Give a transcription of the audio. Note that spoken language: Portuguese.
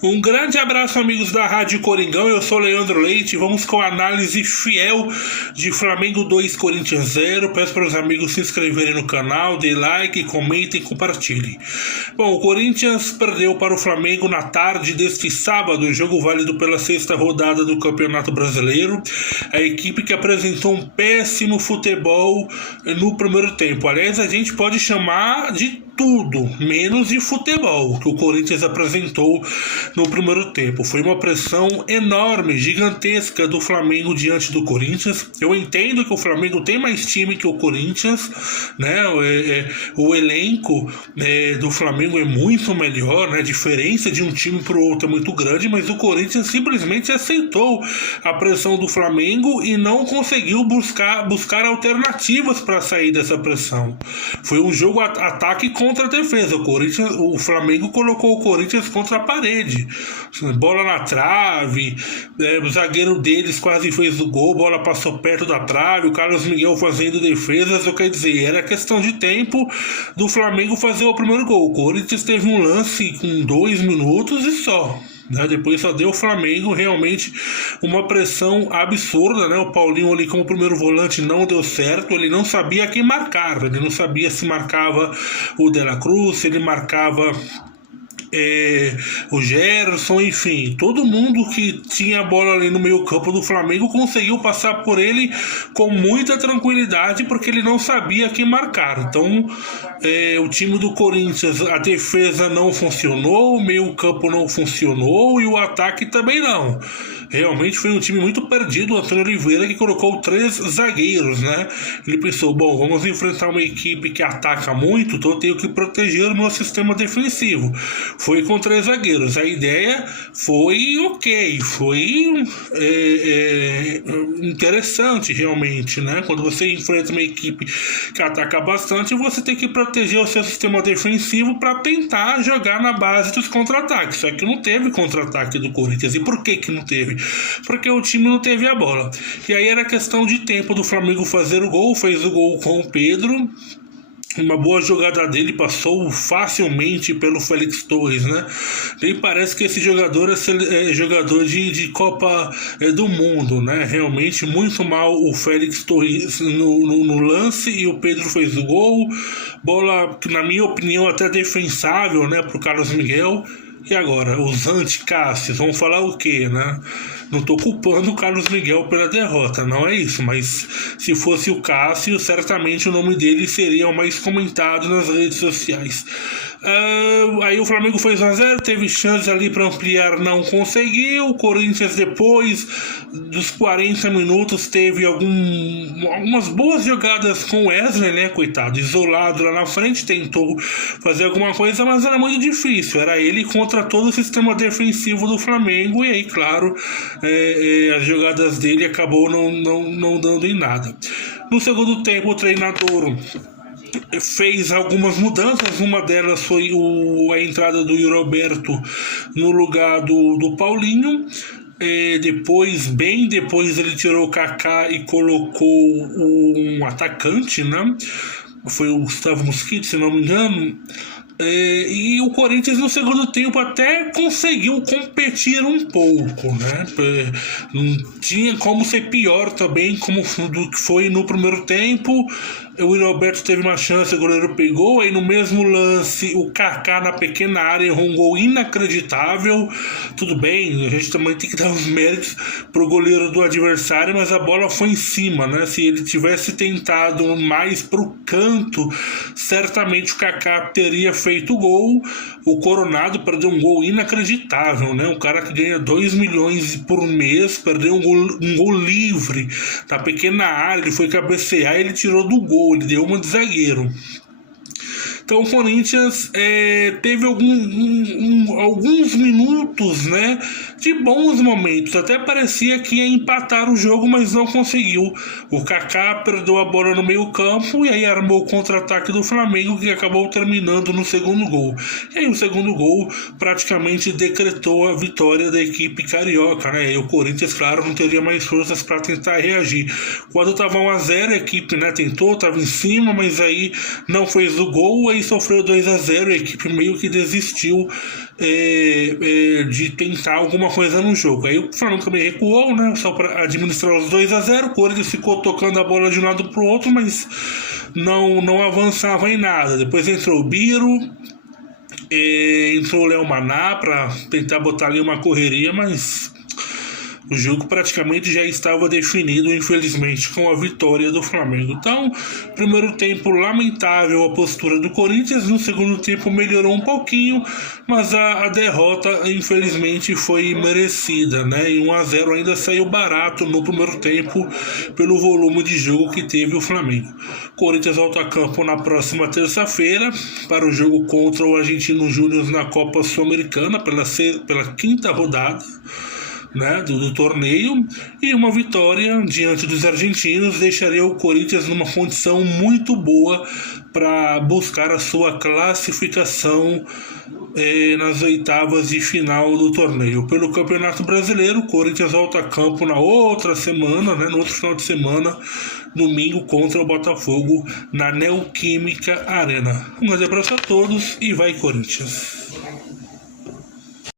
Um grande abraço, amigos da Rádio Coringão. Eu sou Leandro Leite. Vamos com a análise fiel de Flamengo 2, Corinthians 0. Peço para os amigos se inscreverem no canal, dê like, comentem e compartilhem. Bom, o Corinthians perdeu para o Flamengo na tarde deste sábado, jogo válido pela sexta rodada do Campeonato Brasileiro. A equipe que apresentou um péssimo futebol no primeiro tempo. Aliás, a gente pode chamar de tudo, menos de futebol, que o Corinthians apresentou no primeiro tempo. Foi uma pressão enorme, gigantesca do Flamengo diante do Corinthians. Eu entendo que o Flamengo tem mais time que o Corinthians, né? O elenco do Flamengo é muito melhor, né? A diferença de um time para o outro é muito grande, mas o Corinthians simplesmente aceitou a pressão do Flamengo e não conseguiu buscar alternativas para sair dessa pressão. Foi um jogo ataque contra a defesa. O Flamengo colocou o Corinthians contra a parede, bola na trave, o zagueiro deles quase fez o gol, bola passou perto da trave, o Carlos Miguel fazendo defesas. Quer dizer, era questão de tempo do Flamengo fazer o primeiro gol. O Corinthians teve um lance com 2 minutos e só. Depois só deu o Flamengo realmente uma pressão absurda, né? O Paulinho ali como primeiro volante não deu certo, ele não sabia quem marcar, ele não sabia se marcava o De La Cruz, se ele marcava o Gerson, enfim, todo mundo que tinha a bola ali no meio campo do Flamengo conseguiu passar por ele com muita tranquilidade, porque ele não sabia quem marcar. Então o time do Corinthians, a defesa não funcionou, o meio campo não funcionou e o ataque também não. Realmente foi um time muito perdido. O Antônio Oliveira, que colocou 3 zagueiros, né? Ele pensou, bom, vamos enfrentar uma equipe que ataca muito, então eu tenho que proteger o meu sistema defensivo. Foi com 3 zagueiros. A ideia foi ok, foi interessante realmente, né? Quando você enfrenta uma equipe que ataca bastante, você tem que proteger o seu sistema defensivo para tentar jogar na base dos contra-ataques. Só que não teve contra-ataque do Corinthians. E por que não teve? Porque o time não teve a bola. E aí era questão de tempo do Flamengo fazer o gol. Fez o gol com o Pedro. Uma boa jogada dele, passou facilmente pelo Félix Torres, né? Nem parece que esse jogador é jogador de Copa do Mundo, né? Realmente muito mal o Félix Torres no lance, e o Pedro fez o gol. Bola, na minha opinião, até defensável, né, pro Carlos Miguel. E agora, os anti-Cássios, vão falar o quê, né? Não estou culpando o Carlos Miguel pela derrota, não é isso, mas se fosse o Cássio, certamente o nome dele seria o mais comentado nas redes sociais. Aí o Flamengo fez 1-0, teve chance ali para ampliar, não conseguiu. O Corinthians, depois dos 40 minutos, teve algumas boas jogadas com o Wesley, né, coitado, isolado lá na frente, tentou fazer alguma coisa, mas era muito difícil, era ele contra todo o sistema defensivo do Flamengo, e aí, claro, as jogadas dele acabou não dando em nada. No segundo tempo, o treinador fez algumas mudanças. Uma delas foi a entrada do Yuri Alberto no lugar do Paulinho. Bem depois ele tirou o Kaká e colocou um atacante, né? Foi o Gustavo Mosquito, se não me engano. E o Corinthians no segundo tempo até conseguiu competir um pouco, né? Não tinha como ser pior também, como do que foi no primeiro tempo. O Yuri Alberto teve uma chance, o goleiro pegou, aí no mesmo lance o Kaká na pequena área errou um gol inacreditável. Tudo bem, a gente também tem que dar os méritos pro goleiro do adversário, mas a bola foi em cima, né? Se ele tivesse tentado mais pro canto, certamente o Kaká teria feito o gol. O Coronado perdeu um gol inacreditável, né? Um cara que ganha 2 milhões por mês perdeu um gol livre na pequena área, ele foi cabecear e ele tirou do gol. Ele deu uma de zagueiro. Então o Corinthians teve alguns minutos, né, de bons momentos. Até parecia que ia empatar o jogo, mas não conseguiu. O Kaká perdeu a bola no meio campo e aí armou o contra-ataque do Flamengo, que acabou terminando no segundo gol. E aí o segundo gol praticamente decretou a vitória da equipe carioca, né? E o Corinthians, claro, não teria mais forças para tentar reagir. Quando estava 1-0, a equipe, né, tentou, estava em cima, mas aí não fez o gol. aí sofreu 2-0, a equipe meio que desistiu de tentar alguma coisa no jogo. Aí o Flamengo também recuou, né, só para administrar os 2-0. O Corinthians ficou tocando a bola de um lado para o outro, mas não avançava em nada. Depois entrou o Biro, entrou o Léo Maná para tentar botar ali uma correria, mas o jogo praticamente já estava definido, infelizmente, com a vitória do Flamengo. Então, primeiro tempo lamentável a postura do Corinthians, no segundo tempo melhorou um pouquinho, mas a derrota, infelizmente, foi merecida, né? E 1-0 ainda saiu barato no primeiro tempo pelo volume de jogo que teve o Flamengo. Corinthians volta a campo na próxima terça-feira para o jogo contra o Argentino Júnior na Copa Sul-Americana pela quinta rodada, né, do torneio, e uma vitória diante dos argentinos deixaria o Corinthians numa condição muito boa para buscar a sua classificação nas oitavas de final do torneio. Pelo Campeonato Brasileiro, o Corinthians volta a campo na outra semana, né, no outro final de semana, domingo, contra o Botafogo na Neoquímica Arena. Um grande abraço a todos e vai Corinthians!